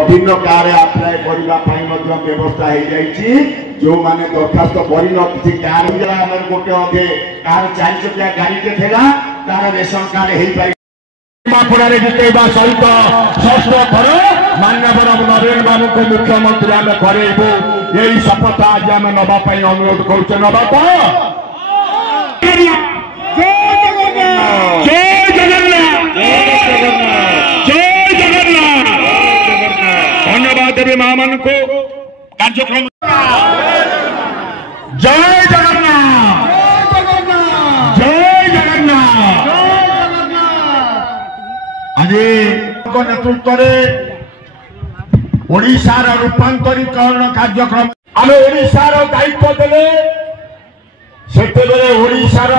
नवीन कार्य आप्लाय करने व्यवस्था जो मैंने दरखास्त करना किसी गाँव गोटे अधे कार 4 चकिया गाड़ी तार रेशन कार्ड जितेबा सहित षष्ठ थर मान्यवर नवीन बाबू को मुख्यमंत्री आम करेबू यही शपथ आज आम नापी अनुरोध कर धन्यवाद देवी मां मान को कार्यक्रम जय जगन्नाथ जय जगन्नाथ आज नेतृत्व ओडिशार रूपांतरीकरण कार्यक्रम आम ओडिशार दायित्व देले से ओडिशार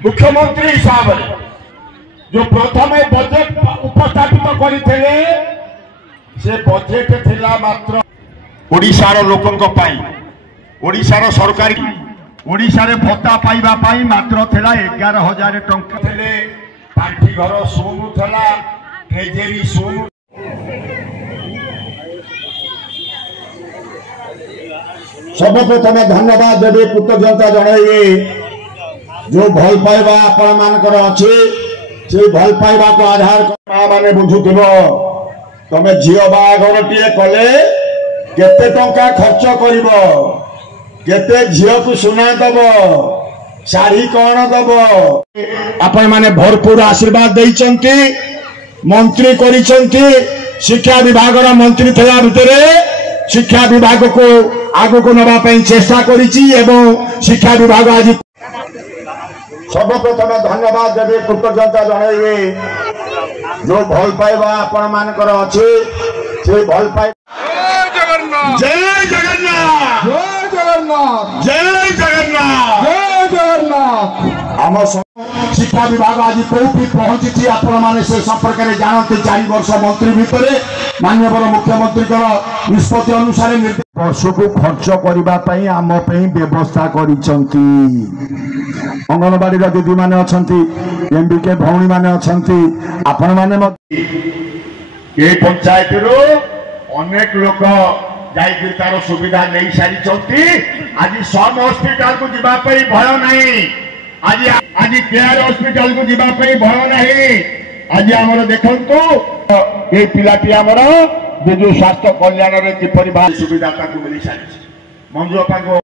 मुख्यमंत्री हिसाब जो प्रथम बजेट उपस्थापित करते से बजेट थिला मात्र ओडिशार लोकंक पाई ओडिशार सरकारी ओडिशारे भत्ता पाइबा पाई मात्र थिला 11,000 टंका थिले पार्टी घर शून्य थिला ट्रेजेरी शून्य सर्वप्रथम धन्यवाद देवी कृतज्ञता जनइबे जो भल पाइबा आपण मानकर अच्छे से भल पाइबा को आधार मां माने बुझुथिबो तमे झियो बाघर टीए कले केते टंका खर्च करिवो केते झियो को सुना दब शाढ़ी कौन दब आपण माने भरपूर आशीर्वाद देइचंती मंत्री करिचंती शिक्षा विभाग मंत्री थिला भितरे शिक्षा विभाग को आगो को नबा पई चेष्टा करिची एवं शिक्षा विभाग आज सर्वप्रथम धन्यवाद देवी कृतज्ञता जनइबे जो भल पाइबा आपण मानकर अच्छे से भल पाइ जय जगन्नाथ जय जगन्नाथ जय जगन्नाथ जय जगन्नाथ आम शिक्षा विभाग आज कौटी पहुंची आपण माने से संपर्क में जानते 4 वर्ष मंत्री भितर माननीय मुख्यमंत्री निष्पत्ति अनुसार वर्ष को खर्च करने आम व्यवस्था करिसंती अंगनवाड़ी दीदी माने अछंती एमबीके भौणी माने अछंती आपण माने पंचायत अनेक लोक जाई तार सुविधा नहीं सारी आज सब हॉस्पिटल को जीवाई भय नहीं आज आज केयर हॉस्पिटल को जीवाई भय नहीं आज आमर देखु ये पिलाटी आमर विजु स्वास्थ्य कल्याण में किपरि सुविधा मिल सारी मंजू बापा